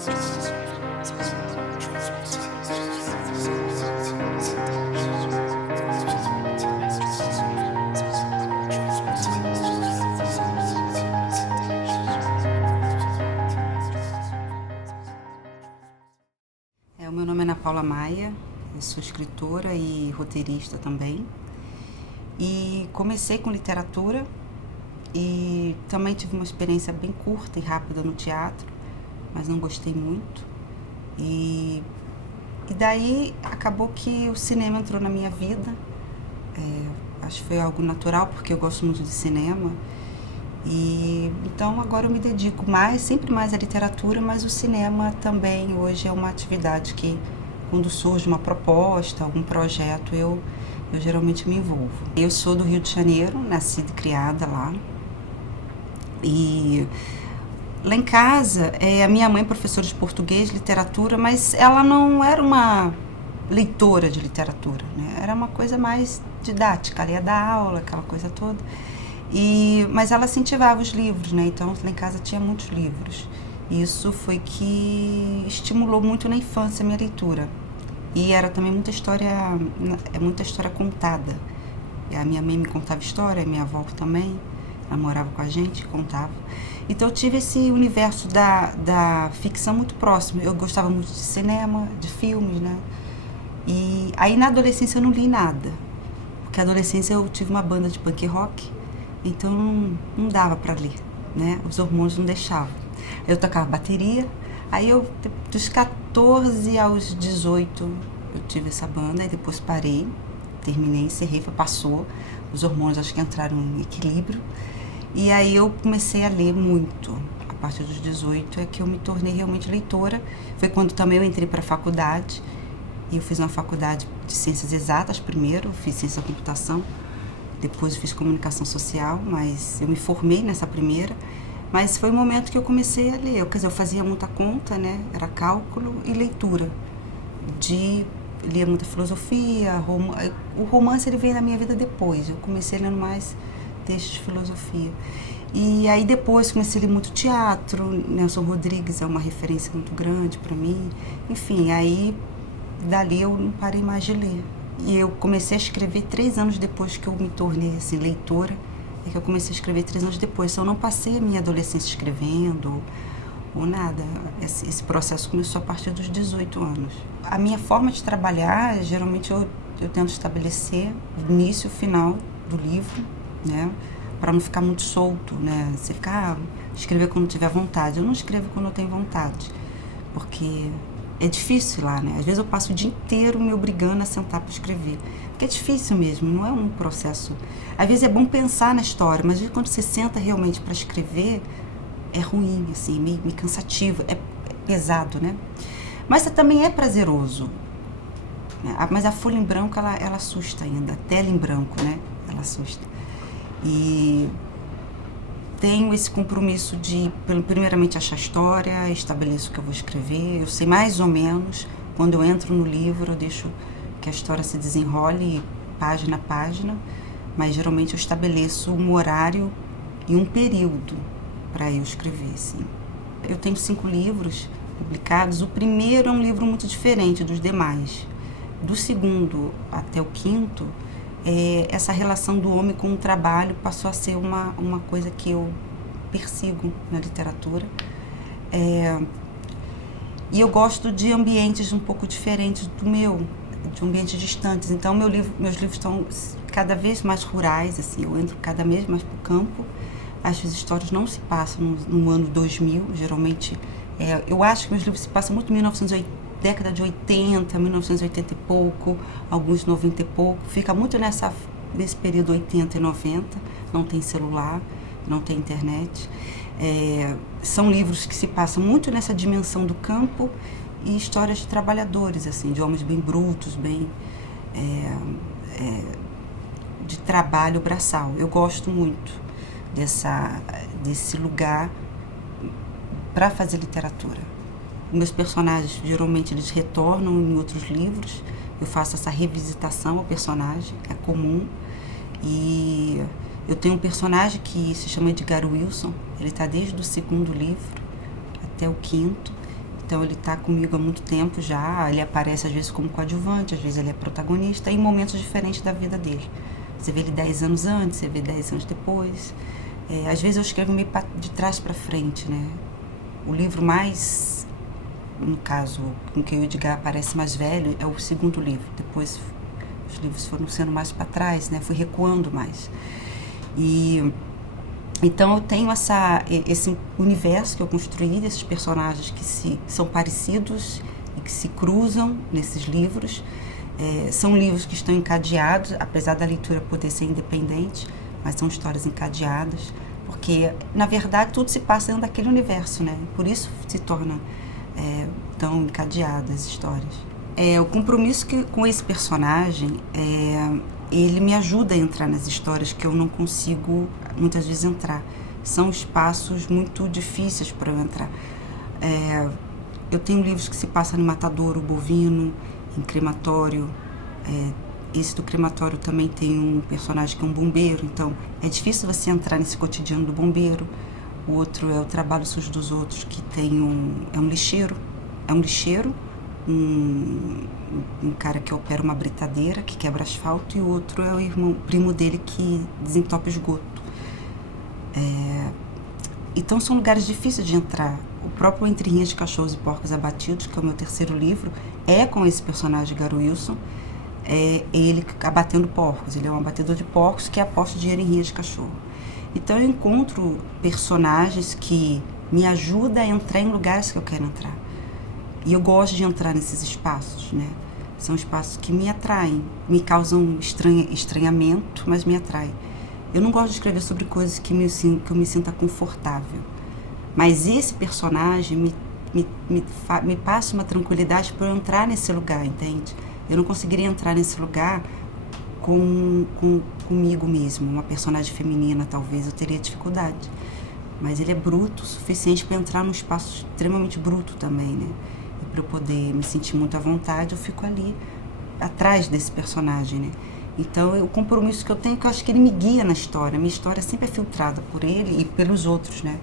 O meu nome é Ana Paula Maia, eu sou escritora e roteirista também. E comecei com literatura e também tive uma experiência bem curta e rápida no teatro, mas não gostei muito. E daí acabou que o cinema entrou na minha vida. Acho que foi algo natural, porque eu gosto muito de cinema. E então agora eu me dedico sempre mais à literatura, mas o cinema também hoje é uma atividade que, quando surge uma proposta, algum projeto, eu geralmente me envolvo. Eu sou do Rio de Janeiro, nascida e criada lá. E lá em casa, a minha mãe é professora de português, literatura, mas ela não era uma leitora de literatura, né? Era uma coisa mais didática, ela ia dar aula, aquela coisa toda. Mas ela incentivava os livros, né? Então lá em casa tinha muitos livros. Isso foi que estimulou muito na infância a minha leitura. E era também muita história contada. A minha mãe me contava história, a minha avó também, ela morava com a gente, contava. Então eu tive esse universo da ficção muito próximo. Eu gostava muito de cinema, de filmes, né? E aí na adolescência eu não li nada, porque na adolescência eu tive uma banda de punk rock, então não dava para ler, né? Os hormônios não deixavam. Eu tocava bateria, aí eu, dos 14 aos 18, eu tive essa banda, e depois parei, terminei, encerrei, passou, os hormônios acho que entraram em equilíbrio, e aí eu comecei a ler muito. A partir dos 18 é que eu me tornei realmente leitora. Foi quando também eu entrei para a faculdade, e eu fiz uma faculdade de ciências exatas primeiro, fiz ciência da computação, depois eu fiz comunicação social, mas eu me formei nessa primeira. Mas foi o momento que eu comecei a ler. Quer dizer, eu fazia muita conta, né? Era cálculo e leitura. Lia muita filosofia, o romance ele veio na minha vida depois. Eu comecei lendo mais textos de filosofia. E aí depois comecei a ler muito teatro. Nelson Rodrigues é uma referência muito grande para mim. Enfim, aí dali eu não parei mais de ler. E eu comecei a escrever 3 anos depois que eu me tornei assim, leitora. É que eu comecei a escrever 3 anos depois. Então eu não passei a minha adolescência escrevendo ou nada. Esse processo começou a partir dos 18 anos. A minha forma de trabalhar, geralmente eu tento estabelecer o início e o final do livro, né? Para não ficar muito solto, né? Você ficar, escrever quando tiver vontade. Eu não escrevo quando eu tenho vontade, porque é difícil lá, né? Às vezes eu passo o dia inteiro me obrigando a sentar para escrever. Porque é difícil mesmo, não é um processo. Às vezes é bom pensar na história, mas às vezes quando você senta realmente para escrever, é ruim, assim, meio cansativo, é pesado, né? Mas também é prazeroso. Né? Mas a folha em branco, ela assusta ainda. A tela em branco, né? Ela assusta. E tenho esse compromisso de, primeiramente, achar história, estabeleço o que eu vou escrever. Eu sei mais ou menos, quando eu entro no livro, eu deixo que a história se desenrole página a página, mas geralmente eu estabeleço um horário e um período para eu escrever, assim. Eu tenho 5 livros publicados. O primeiro é um livro muito diferente dos demais. Do segundo até o quinto, essa relação do homem com o trabalho passou a ser uma coisa que eu persigo na literatura. E eu gosto de ambientes um pouco diferentes do meu, de ambientes distantes. Então, meus livros estão cada vez mais rurais, assim, eu entro cada vez mais para o campo. As histórias não se passam no ano 2000, geralmente. Eu acho que meus livros se passam muito em 1980, década de 80, 1980 e pouco, alguns 90 e pouco. Fica muito nesse período 80 e 90, não tem celular, não tem internet. São livros que se passam muito nessa dimensão do campo e histórias de trabalhadores, assim, de homens bem brutos, bem de trabalho braçal. Eu gosto muito desse lugar para fazer literatura. Meus personagens, geralmente, eles retornam em outros livros. Eu faço essa revisitação ao personagem, é comum. E eu tenho um personagem que se chama Edgar Wilson. Ele está desde o 2º livro até o 5º. então ele está comigo há muito tempo já, ele aparece às vezes como coadjuvante, às vezes ele é protagonista, em momentos diferentes da vida dele. Você vê ele 10 anos antes, você vê 10 anos depois. Às vezes eu escrevo meio de trás para frente, né? O livro mais, no caso, com que o Edgar aparece mais velho, é o segundo livro. Depois os livros foram sendo mais para trás, né? Fui recuando mais. E então eu tenho esse universo que eu construí desses personagens que são parecidos e que se cruzam nesses livros. São livros que estão encadeados, apesar da leitura poder ser independente, mas são histórias encadeadas, porque, na verdade, tudo se passa dentro daquele universo, né? Por isso se torna tão encadeadas as histórias. O compromisso com esse personagem, ele me ajuda a entrar nas histórias que eu não consigo, muitas vezes, entrar. São espaços muito difíceis para eu entrar. Eu tenho livros que se passam no matadouro bovino, em crematório. Esse do crematório também tem um personagem que é um bombeiro, então é difícil você entrar nesse cotidiano do bombeiro. O outro é o trabalho sujo dos outros, que tem um lixeiro. É um lixeiro, um cara que opera uma britadeira, que quebra asfalto, e o outro é o primo dele que desentope esgoto. Então são lugares difíceis de entrar. O próprio Entre Rinhas de Cachorros e Porcos Abatidos, que é o meu terceiro livro, é com esse personagem, Garo Wilson, ele abatendo porcos. Ele é um abatedor de porcos que aposta dinheiro em rinhas de cachorro. Então eu encontro personagens que me ajudam a entrar em lugares que eu quero entrar. E eu gosto de entrar nesses espaços, né? São espaços que me atraem, me causam estranhamento, mas me atraem. Eu não gosto de escrever sobre coisas que eu me sinta confortável. Mas esse personagem me passa uma tranquilidade para eu entrar nesse lugar, entende? Eu não conseguiria entrar nesse lugar comigo mesmo, uma personagem feminina, talvez, eu teria dificuldade. Mas ele é bruto o suficiente para entrar num espaço extremamente bruto também, né? E para eu poder me sentir muito à vontade, eu fico ali, atrás desse personagem, né? Então, o compromisso que eu tenho é que eu acho que ele me guia na história. Minha história sempre é filtrada por ele e pelos outros, né?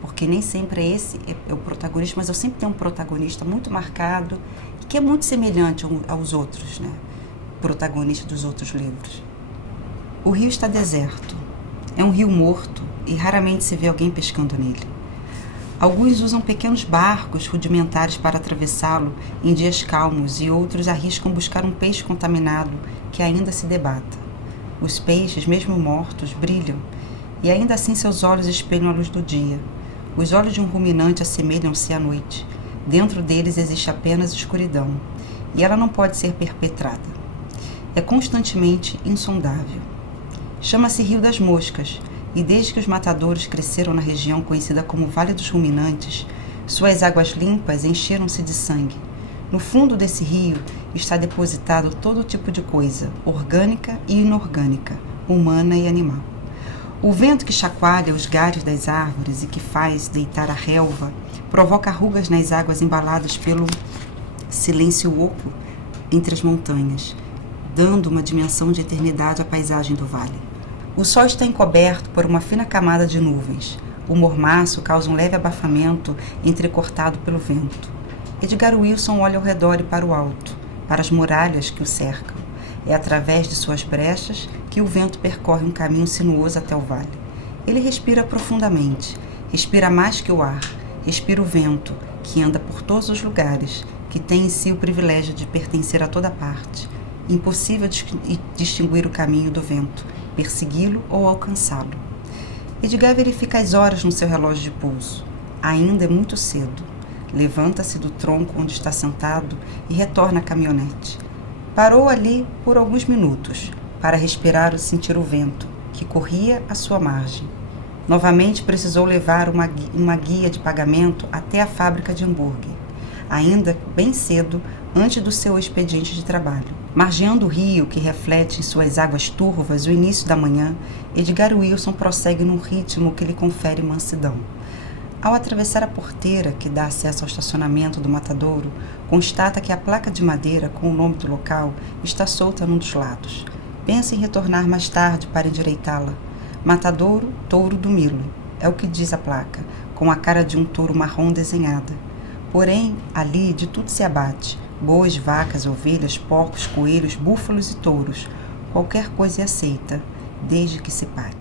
Porque nem sempre esse é o protagonista, mas eu sempre tenho um protagonista muito marcado e que é muito semelhante aos outros, né? Protagonistas dos outros livros. O rio está deserto. É um rio morto e raramente se vê alguém pescando nele. Alguns usam pequenos barcos rudimentares para atravessá-lo em dias calmos e outros arriscam buscar um peixe contaminado que ainda se debata. Os peixes, mesmo mortos, brilham e ainda assim seus olhos espelham a luz do dia. Os olhos de um ruminante assemelham-se à noite. Dentro deles existe apenas escuridão e ela não pode ser perpetrada. É constantemente insondável. Chama-se Rio das Moscas, e desde que os matadouros cresceram na região conhecida como Vale dos Ruminantes, suas águas limpas encheram-se de sangue. No fundo desse rio está depositado todo tipo de coisa, orgânica e inorgânica, humana e animal. O vento que chacoalha os galhos das árvores e que faz deitar a relva provoca rugas nas águas embaladas pelo silêncio oco entre as montanhas, dando uma dimensão de eternidade à paisagem do vale. O sol está encoberto por uma fina camada de nuvens. O mormaço causa um leve abafamento entrecortado pelo vento. Edgar Wilson olha ao redor e para o alto, para as muralhas que o cercam. É através de suas brechas que o vento percorre um caminho sinuoso até o vale. Ele respira profundamente, respira mais que o ar, respira o vento, que anda por todos os lugares, que tem em si o privilégio de pertencer a toda parte. Impossível distinguir o caminho do vento, persegui-lo ou alcançá-lo. Edgar verifica as horas no seu relógio de pulso. Ainda é muito cedo. Levanta-se do tronco onde está sentado e retorna à caminhonete. Parou ali por alguns minutos, para respirar e sentir o vento, que corria à sua margem. Novamente precisou levar uma guia de pagamento até a fábrica de hambúrguer, ainda bem cedo, antes do seu expediente de trabalho. Margeando o rio que reflete em suas águas turvas o início da manhã, Edgar Wilson prossegue num ritmo que lhe confere mansidão. Ao atravessar a porteira que dá acesso ao estacionamento do matadouro, constata que a placa de madeira com o nome do local está solta num dos lados. Pensa em retornar mais tarde para endireitá-la. Matadouro, Touro do Milo, é o que diz a placa, com a cara de um touro marrom desenhada. Porém, ali de tudo se abate: bois, vacas, ovelhas, porcos, coelhos, búfalos e touros. Qualquer coisa é aceita, desde que se pague.